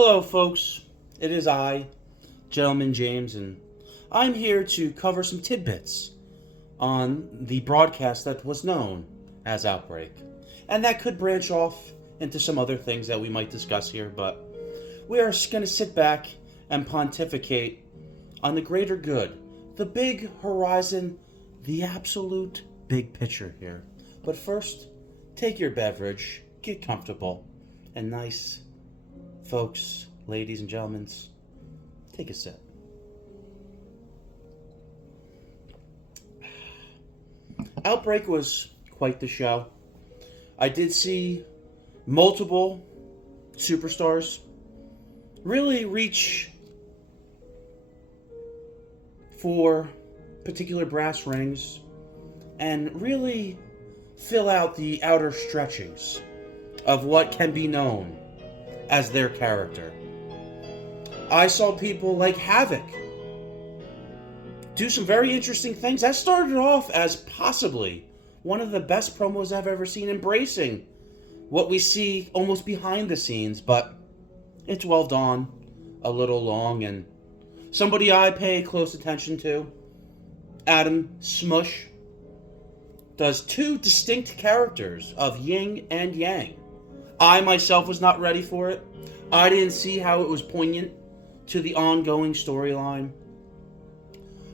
Hello, folks. It is I, Gentleman James, and I'm here to cover some tidbits on the broadcast that was known as Outbreak. And that could branch off into some other things that we might discuss here, but we are going to sit back and pontificate on the greater good, the big horizon, the absolute big picture here. But first, take your beverage, get comfortable, and nice. Folks, ladies and gentlemen, take a sip. Outbreak was quite the show. I did see multiple superstars really reach for particular brass rings and really fill out the outer stretchings of what can be known as their character. I saw people like Havoc do some very interesting things. That started off as possibly one of the best promos I've ever seen, embracing what we see almost behind the scenes, but it dwelled on a little long, and somebody I pay close attention to, Adam Smush, does two distinct characters of yin and yang. I myself was not ready for it. I didn't see how it was poignant to the ongoing storyline.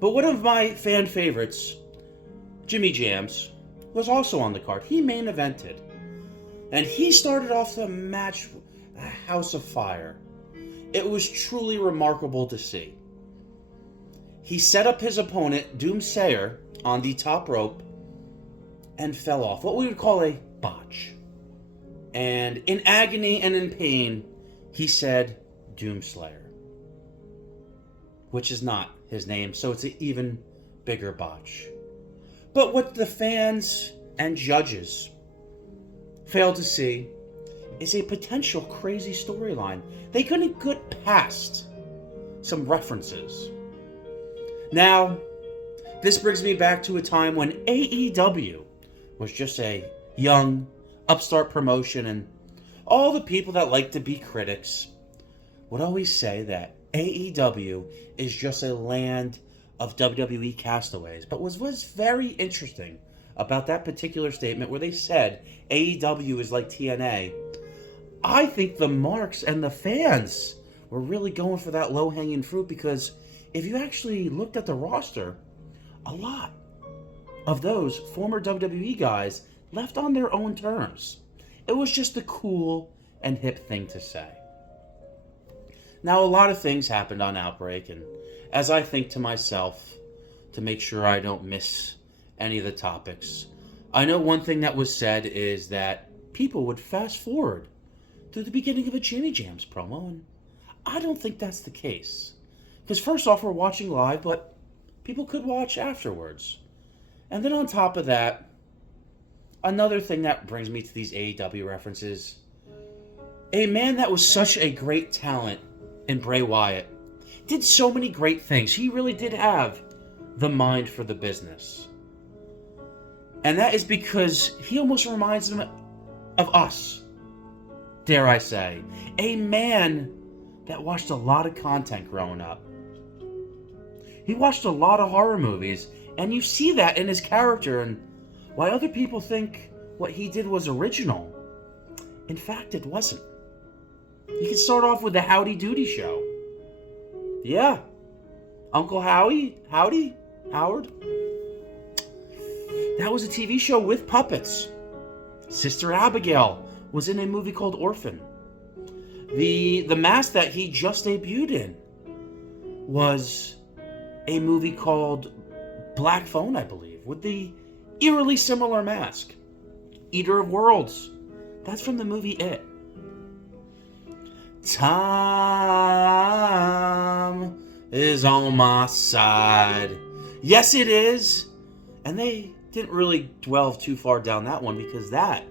But one of my fan favorites, Jimmy Jams, was also on the card. He main evented. And he started off the match a house of fire. It was truly remarkable to see. He set up his opponent, Doomsayer, on the top rope and fell off. What we would call a botch. And in agony and in pain, he said Doomslayer, which is not his name, so it's an even bigger botch. But what the fans and judges failed to see is a potential crazy storyline. They couldn't get past some references. Now, this brings me back to a time when AEW was just a young, upstart promotion, and all the people that like to be critics would always say that AEW is just a land of WWE castaways. But what was very interesting about that particular statement where they said AEW is like TNA, I think the marks and the fans were really going for that low-hanging fruit, because if you actually looked at the roster, a lot of those former WWE guys left on their own terms. It was just a cool and hip thing to say. Now, a lot of things happened on Outbreak, and as I think to myself, to make sure I don't miss any of the topics, I know one thing that was said is that people would fast forward to the beginning of a Jimmy Jams promo, and I don't think that's the case. Because first off, we're watching live, but people could watch afterwards. And then on top of that, another thing that brings me to these AEW references, a man that was such a great talent in Bray Wyatt did so many great things. He really did have the mind for the business. And that is because he almost reminds them of us, dare I say. A man that watched a lot of content growing up. He watched a lot of horror movies, and you see that in his character, and why other people think what he did was original, in fact, it wasn't. You can start off with the Howdy Doody Show. Yeah. Uncle Howdy? Howard? That was a TV show with puppets. Sister Abigail was in a movie called Orphan. The mask that he just debuted in was a movie called Black Phone, I believe, with the eerily similar mask. Eater of Worlds. That's from the movie It. Time is on my side. Yes, it is. And they didn't really delve too far down that one, because that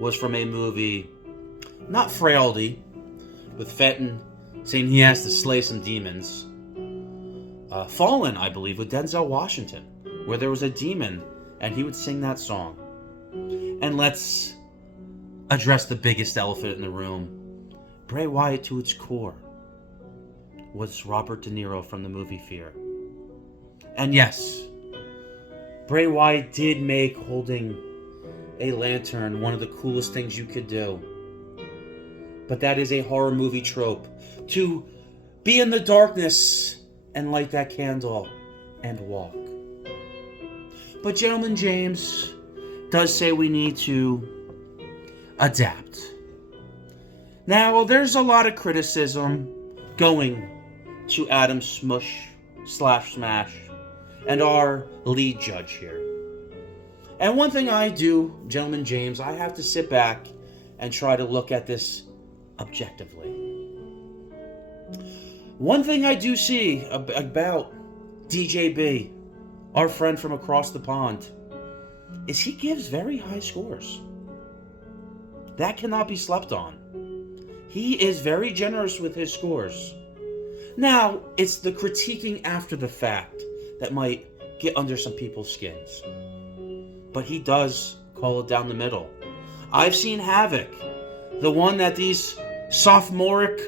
was from a movie, not Frailty, with Fenton saying he has to slay some demons. Fallen, I believe, with Denzel Washington, where there was a demon and he would sing that song. And let's address the biggest elephant in the room. Bray Wyatt to its core was Robert De Niro from the movie Fear. And yes, Bray Wyatt did make holding a lantern one of the coolest things you could do. But that is a horror movie trope. To be in the darkness and light that candle and walk. But Gentleman James does say we need to adapt. Now, there's a lot of criticism going to Adam Smush/Smash and our lead judge here. And one thing I do, Gentleman James, I have to sit back and try to look at this objectively. One thing I do see about DJB, our friend from across the pond, is he gives very high scores. That cannot be slept on. He is very generous with his scores. Now, it's the critiquing after the fact that might get under some people's skins. But he does call it down the middle. I've seen Havoc, the one that these sophomoric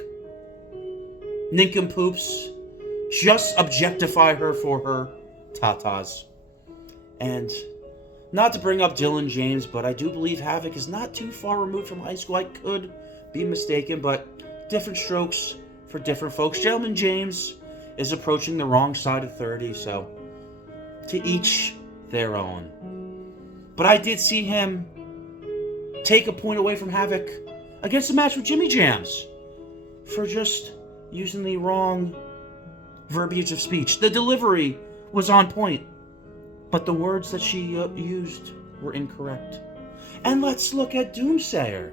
nincompoops just objectify her for her tatas. And not to bring up Dylan James, but I do believe Havoc is not too far removed from high school. I could be mistaken, but different strokes for different folks. Gentleman James is approaching the wrong side of 30, so to each their own. But I did see him take a point away from Havoc against the match with Jimmy Jams for just using the wrong verbiage of speech. The delivery was on point, but the words that she used were incorrect. And let's look at Doomsayer,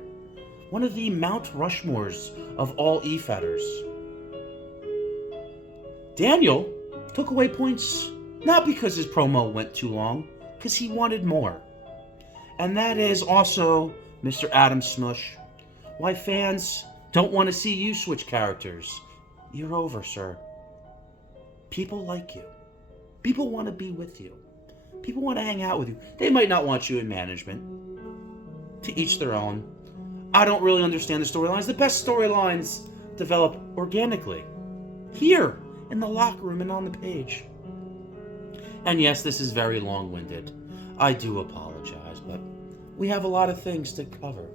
one of the Mount Rushmores of all efeders. Daniel took away points not because his promo went too long, because he wanted more. And that is also, Mr. Adam Smush, why fans don't want to see you switch characters. You're over, sir. People like you. People want to be with you. People want to hang out with you. They might not want you in management. To each their own. I don't really understand the storylines. The best storylines develop organically. Here, in the locker room and on the page. And yes, this is very long-winded. I do apologize, but we have a lot of things to cover.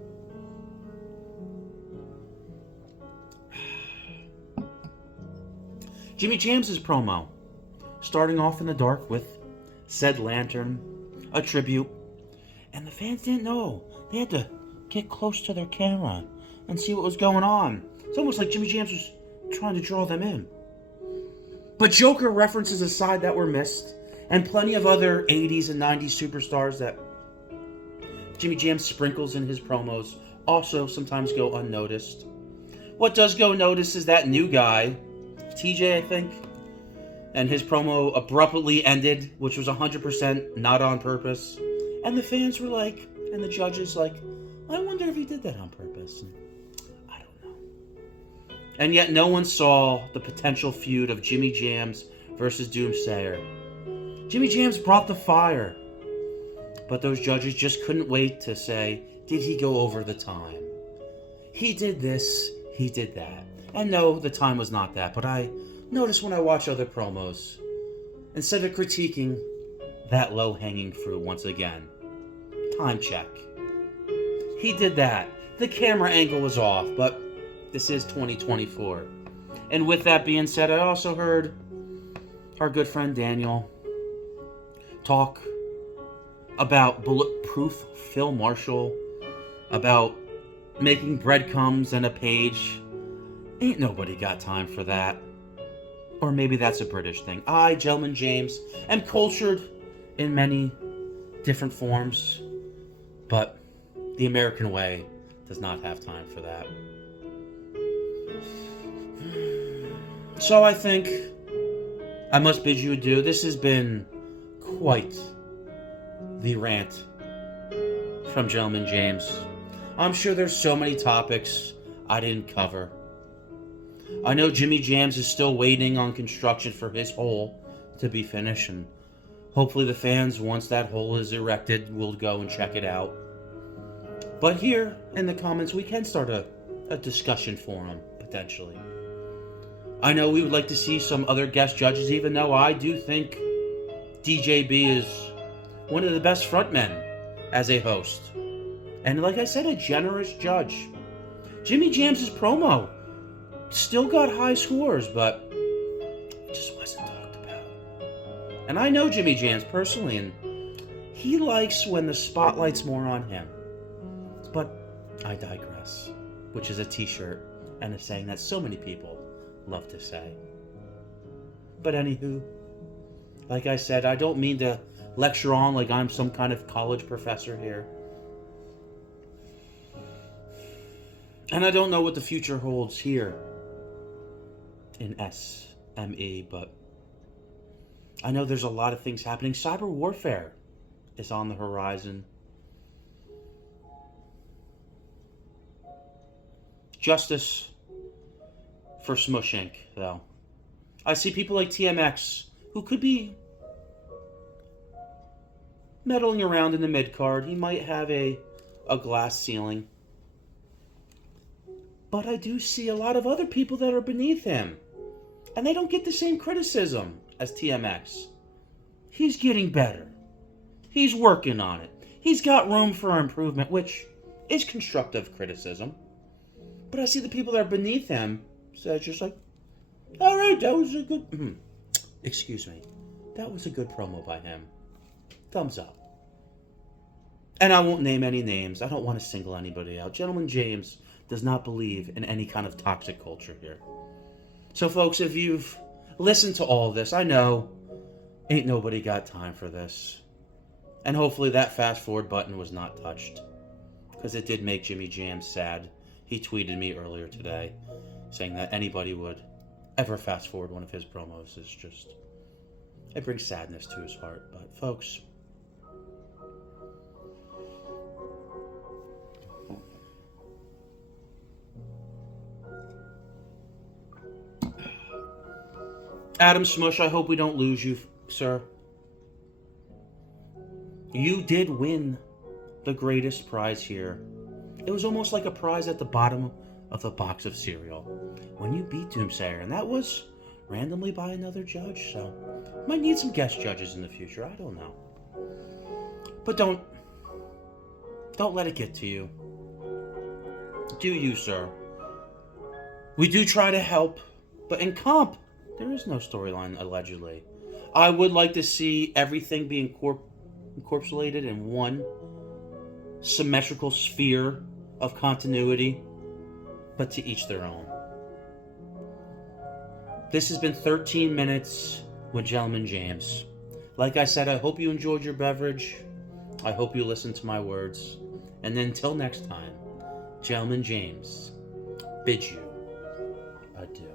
Jimmy James's promo, starting off in the dark with said lantern, a tribute, and the fans didn't know. They had to get close to their camera and see what was going on. It's almost like Jimmy James was trying to draw them in. But Joker references aside that were missed, and plenty of other 80s and 90s superstars that Jimmy James sprinkles in his promos also sometimes go unnoticed. What does go noticed is that new guy, TJ, I think, and his promo abruptly ended, which was 100% not on purpose. And the fans were like, and the judges like, I wonder if he did that on purpose. And I don't know. And yet no one saw the potential feud of Jimmy Jams versus Doomsayer. Jimmy Jams brought the fire, but those judges just couldn't wait to say, did he go over the time? He did this, he did that. And no, the time was not that, but I noticed when I watch other promos, instead of critiquing that low-hanging fruit once again, time check. He did that. The camera angle was off, but this is 2024. And with that being said, I also heard our good friend Daniel talk about Bulletproof Phil Marshall, about making breadcrumbs and a page. Ain't nobody got time for that. Or maybe that's a British thing. I, Gentleman James, am cultured in many different forms, but the American way does not have time for that. So I think I must bid you adieu. This has been quite the rant from Gentleman James. I'm sure there's so many topics I didn't cover. I know Jimmy Jams is still waiting on construction for his hole to be finished, and hopefully the fans, once that hole is erected, will go and check it out. But here in the comments, we can start a a discussion forum, potentially. I know we would like to see some other guest judges, even though I do think DJB is one of the best frontmen as a host. And like I said, a generous judge. Jimmy Jam's promo still got high scores, but it just wasn't talked about. And I know Jimmy Jam's personally, and he likes when the spotlight's more on him. But I digress, which is a t-shirt and a saying that so many people love to say. But anywho, like I said, I don't mean to lecture on like I'm some kind of college professor here. And I don't know what the future holds here in SME, but I know there's a lot of things happening. Cyber warfare is on the horizon. Justice for Smush Inc., though. I see people like TMX who could be meddling around in the mid-card. He might have a glass ceiling. But I do see a lot of other people that are beneath him. And they don't get the same criticism as TMX. He's getting better. He's working on it. He's got room for improvement, which is constructive criticism. But I see the people that are beneath him, so it's just like, all right, that was a good... Excuse me. That was a good promo by him. Thumbs up. And I won't name any names. I don't want to single anybody out. Gentleman James does not believe in any kind of toxic culture here. So, folks, if you've listened to all this, I know ain't nobody got time for this. And hopefully that fast forward button was not touched, because it did make Jimmy Jam sad. He tweeted me earlier today saying that anybody would ever fast forward one of his promos is just, it brings sadness to his heart. But folks, Adam Smush, I hope we don't lose you, sir. You did win the greatest prize here. It was almost like a prize at the bottom of the box of cereal when you beat Doomsayer, and that was randomly by another judge, so might need some guest judges in the future, I don't know. But don't let it get to you. Do you, sir? We do try to help, but in comp, there is no storyline, allegedly. I would like to see everything be encapsulated in one symmetrical sphere of continuity, but to each their own. This has been 13 minutes with Gentleman James. Like I said, I hope you enjoyed your beverage. I hope you listened to my words. And then until next time, Gentleman James bids you adieu.